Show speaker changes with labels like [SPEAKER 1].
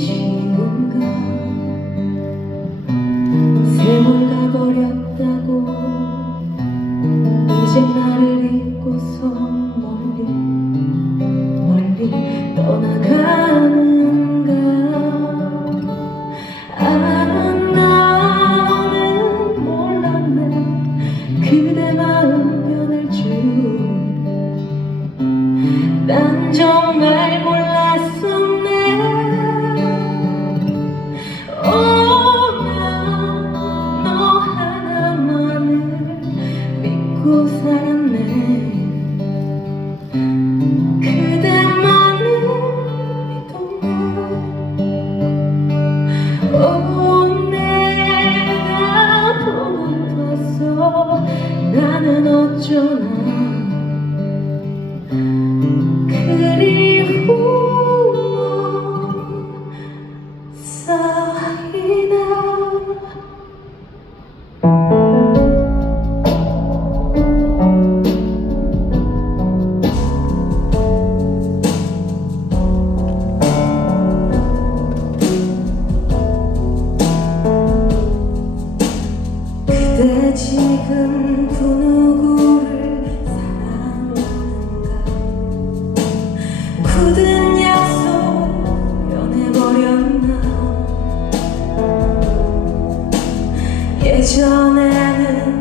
[SPEAKER 1] 쉬운가? 세월 가버렸다고 이제 나를 잊고서 잊고 그대만을 믿던 내가 보는 봤어 나는 어쩌나. 지금 그 누구를 사랑하는가? 굳은 약속 변해버렸나? 예전에는